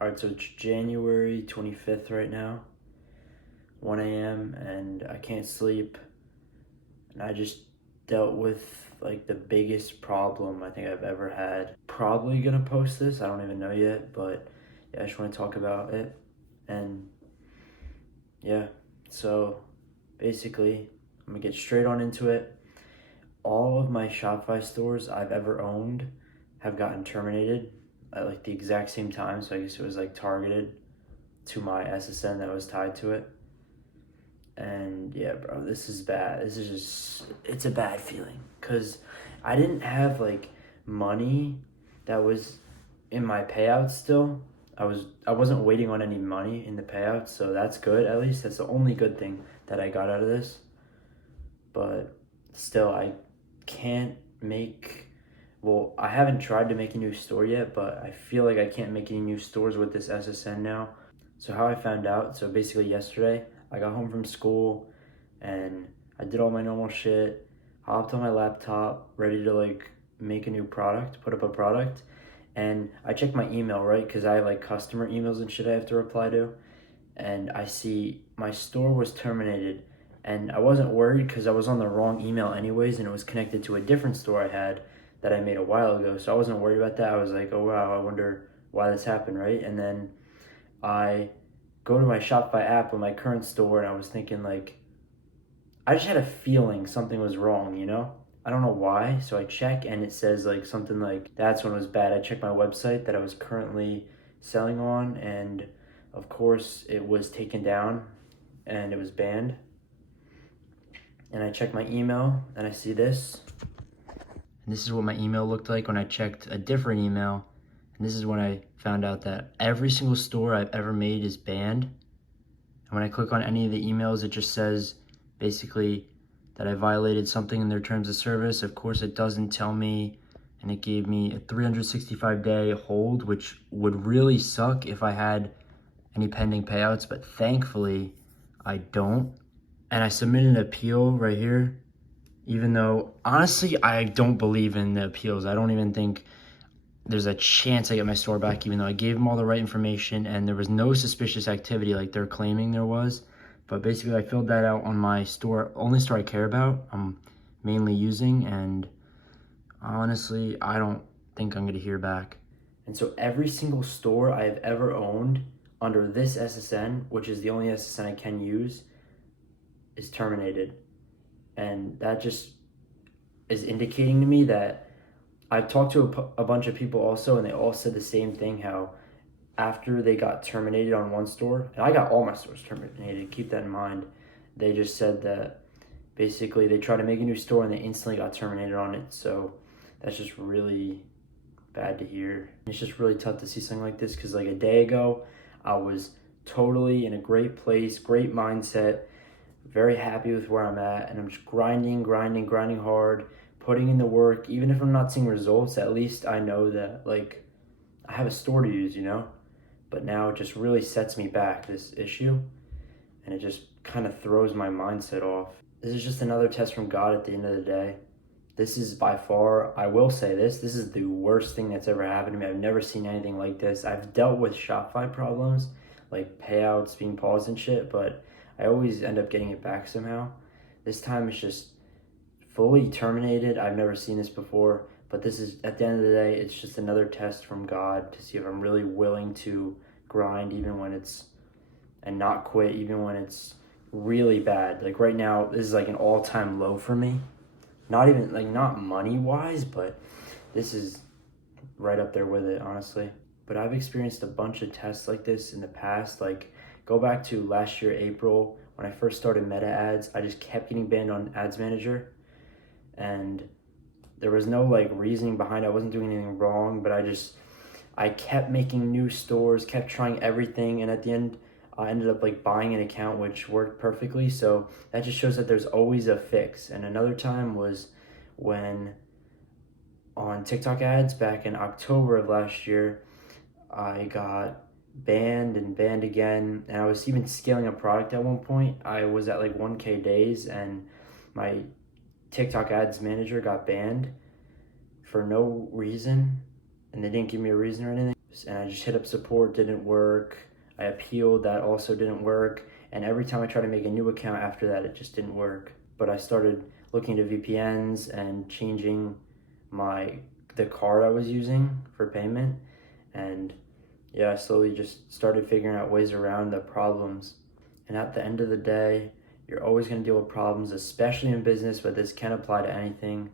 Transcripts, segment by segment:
Alright, so it's January 25th right now, 1 a.m., and I can't sleep. And I just dealt with like the biggest problem I think I've ever had. Probably gonna post this, I don't even know yet, but yeah, I just want to talk about it. And yeah, so basically, I'm gonna get straight on into it. All of my Shopify stores I've ever owned have gotten terminated at like the exact same time. So I guess it was like targeted to my SSN that was tied to it. And yeah, bro, this is bad. This is just, it's a bad feeling because I didn't have like money that was in my payouts still. I wasn't waiting on any money in the payouts, so that's good at least. That's the only good thing that I got out of this. But still, I can't make, well, I haven't tried to make a new store yet, but I feel like I can't make any new stores with this SSN now. So how I found out, so basically yesterday, I got home from school and I did all my normal shit, hopped on my laptop, ready to like make a new product, put up a product. And I checked my email, right? Because I have like customer emails and shit I have to reply to. And I see my store was terminated. And I wasn't worried because I was on the wrong email anyways, and it was connected to a different store I had that I made a while ago. So I wasn't worried about that. I was like, oh wow, I wonder why this happened, right? And then I go to my Shopify app on my current store, and I was thinking like, I just had a feeling something was wrong, you know? I don't know why. So I check and it says like something like that's when it was bad. I checked my website that I was currently selling on, and of course it was taken down and it was banned. And I check my email and I see this. And this is what my email looked like when I checked a different email. And this is when I found out that every single store I've ever made is banned. And when I click on any of the emails, it just says basically that I violated something in their terms of service. Of course, it doesn't tell me, and it gave me a 365-day hold, which would really suck if I had any pending payouts, but thankfully I don't. And I submitted an appeal right here, even though honestly I don't believe in the appeals. I don't even think there's a chance I get my store back, even though I gave them all the right information and there was no suspicious activity like they're claiming there was. But basically I filled that out on my store, only store I care about, I'm mainly using, and honestly I don't think I'm gonna hear back. And so every single store I have ever owned under this SSN, which is the only SSN I can use, is terminated. And that just is indicating to me that I've talked to a bunch of people also, and they all said the same thing, how after they got terminated on one store, and I got all my stores terminated, keep that in mind, they just said that basically they tried to make a new store and they instantly got terminated on it. So that's just really bad to hear. It's just really tough to see something like this because like a day ago, I was totally in a great place, great mindset, very happy with where I'm at, and I'm just grinding hard, putting in the work. Even if I'm not seeing results, at least I know that like I have a store to use, you know? But now it just really sets me back, this issue, and it just kind of throws my mindset off. This is just another test from God at the end of the day. This is by far, I will say this is the worst thing that's ever happened to me. I've never seen anything like this. I've dealt with Shopify problems, like payouts being paused and shit, but I always end up getting it back somehow. This time it's just fully terminated. I've never seen this before, but this is, at the end of the day, it's just another test from God to see if I'm really willing to grind even when it's, and not quit even when it's really bad. Like right now, this is like an all-time low for me. Not even, like not money-wise, but this is right up there with it, honestly. But I've experienced a bunch of tests like this in the past. Like go back to last year, April, when I first started Meta Ads, I just kept getting banned on Ads Manager. And there was no like reasoning behind it. I wasn't doing anything wrong, but I kept making new stores, kept trying everything. And at the end, I ended up like buying an account, which worked perfectly. So that just shows that there's always a fix. And another time was when on TikTok ads back in October of last year, I got banned and banned again, and I was even scaling a product at one point. I was at like 1K days, and my TikTok ads manager got banned for no reason, and they didn't give me a reason or anything. and I just hit up support, didn't work. I appealed, that also didn't work. And every time I tried to make a new account after that, it just didn't work. But I started looking into VPNs and changing the card I was using for payment. And yeah, I slowly just started figuring out ways around the problems. And at the end of the day, you're always going to deal with problems, especially in business, but this can apply to anything.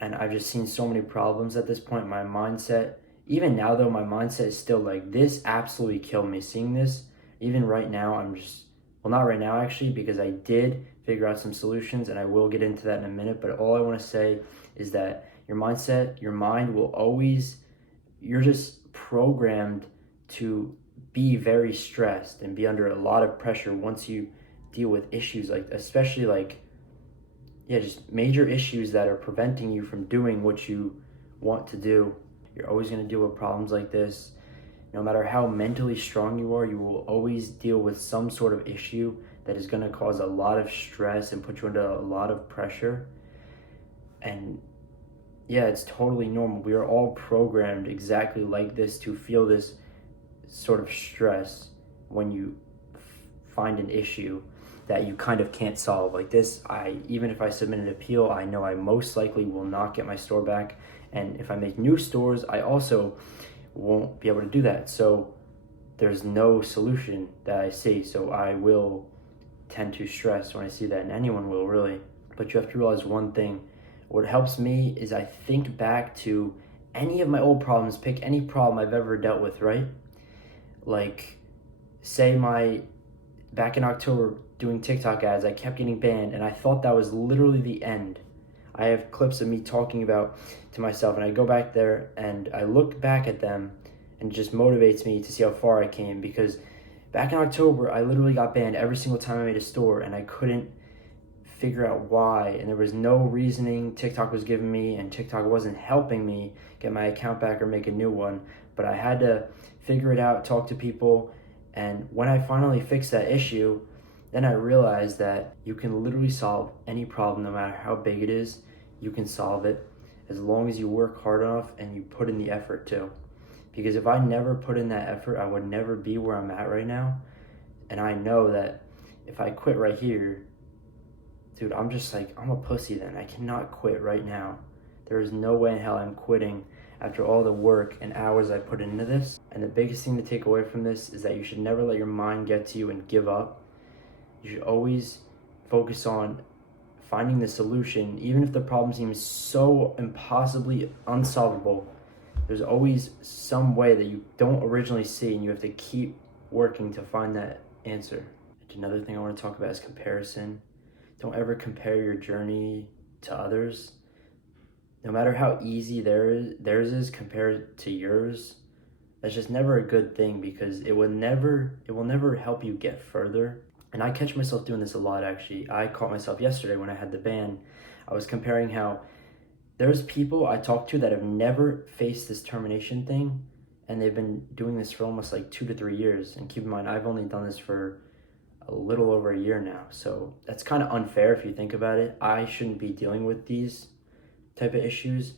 And I've just seen so many problems at this point. My mindset, even now though, my mindset is still like, this absolutely killed me. Seeing this, even right now, well, not right now actually, because I did figure out some solutions, and I will get into that in a minute. But all I want to say is that your mindset, your mind will always, you're just programmed to be very stressed and be under a lot of pressure once you deal with issues, like especially like just major issues that are preventing you from doing what you want to do. You're always going to deal with problems like this. No matter how mentally strong you are, you will always deal with some sort of issue that is going to cause a lot of stress and put you under a lot of pressure. And yeah, it's totally normal. We are all programmed exactly like this to feel this sort of stress when you find an issue that you kind of can't solve. Like this, even if I submit an appeal, I know I most likely will not get my store back. And if I make new stores, I also won't be able to do that. So there's no solution that I see. So I will tend to stress when I see that, and anyone will really. But you have to realize one thing. What helps me is I think back to any of my old problems, pick any problem I've ever dealt with, right? Like, say back in October doing TikTok ads, I kept getting banned, and I thought that was literally the end. I have clips of me talking about to myself, and I go back there and I look back at them, and it just motivates me to see how far I came, because back in October, I literally got banned every single time I made a store, and I couldn't figure out why, and there was no reasoning TikTok was giving me, and TikTok wasn't helping me get my account back or make a new one. But I had to figure it out, talk to people, and when I finally fixed that issue, then I realized that you can literally solve any problem, no matter how big it is. You can solve it as long as you work hard enough and you put in the effort too. Because if I never put in that effort, I would never be where I'm at right now. And I know that if I quit right here, dude, I'm a pussy then. I cannot quit right now. There is no way in hell I'm quitting after all the work and hours I put into this. And the biggest thing to take away from this is that you should never let your mind get to you and give up. You should always focus on finding the solution. Even if the problem seems so impossibly unsolvable, there's always some way that you don't originally see, and you have to keep working to find that answer. Another thing I want to talk about is comparison. Don't ever compare your journey to others. No matter how easy theirs is compared to yours, that's just never a good thing, because it will never help you get further. And I catch myself doing this a lot, actually. I caught myself yesterday when I had the ban. I was comparing how there's people I talk to that have never faced this termination thing, and they've been doing this for almost like 2 to 3 years. And keep in mind, I've only done this for a little over a year now. So that's kind of unfair if you think about it. I shouldn't be dealing with these type of issues.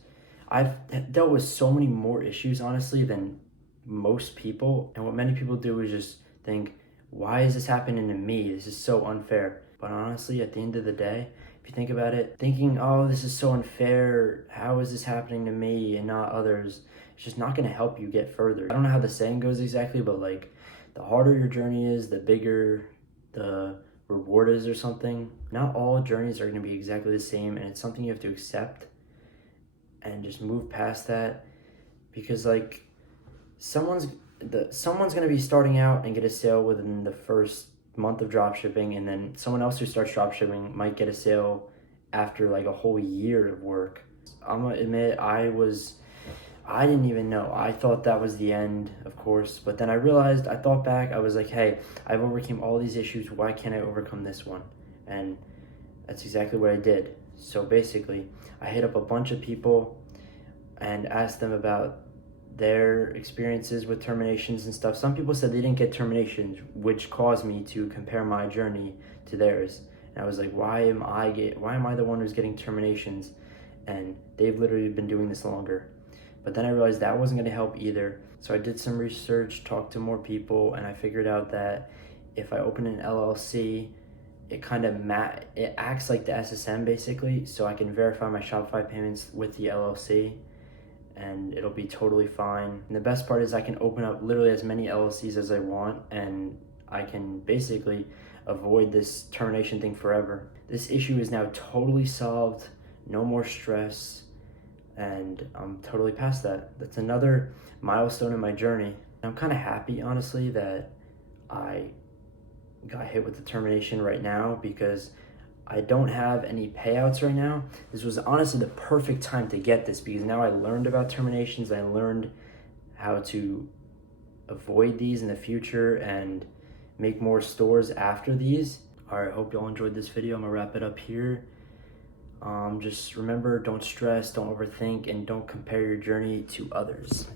I've dealt with so many more issues, honestly, than most people. And what many people do is just think, why is this happening to me? This is so unfair. But honestly, at the end of the day, if you think about it, thinking, oh, this is so unfair, how is this happening to me and not others, it's just not going to help you get further. I don't know how the saying goes exactly, but like, the harder your journey is, the bigger the reward is or something. Not all journeys are going to be exactly the same, and it's something you have to accept and just move past that, because like someone's going to be starting out and get a sale within the first month of dropshipping, and then someone else who starts dropshipping might get a sale after like a whole year of work. I'm gonna admit, I didn't even know. I thought that was the end, of course, but then I realized, I thought back, I was like, hey, I've overcome all these issues, why can't I overcome this one? And that's exactly what I did. So basically, I hit up a bunch of people and asked them about their experiences with terminations and stuff. Some people said they didn't get terminations, which caused me to compare my journey to theirs. And I was like, why am I the one who's getting terminations? And they've literally been doing this longer. But then I realized that wasn't going to help either. So I did some research, talked to more people, and I figured out that if I open an LLC, it acts like the SSM basically, so I can verify my Shopify payments with the LLC, and it'll be totally fine. And the best part is I can open up literally as many LLCs as I want, and I can basically avoid this termination thing forever. This issue is now totally solved, no more stress, and I'm totally past that. That's another milestone in my journey. I'm kind of happy, honestly, that I got hit with the termination right now, because I don't have any payouts right now. This was honestly the perfect time to get this, because now I learned about terminations. I learned how to avoid these in the future and make more stores after these. All right, hope y'all enjoyed this video. I'm gonna wrap it up here. Just remember, don't stress, don't overthink, and don't compare your journey to others.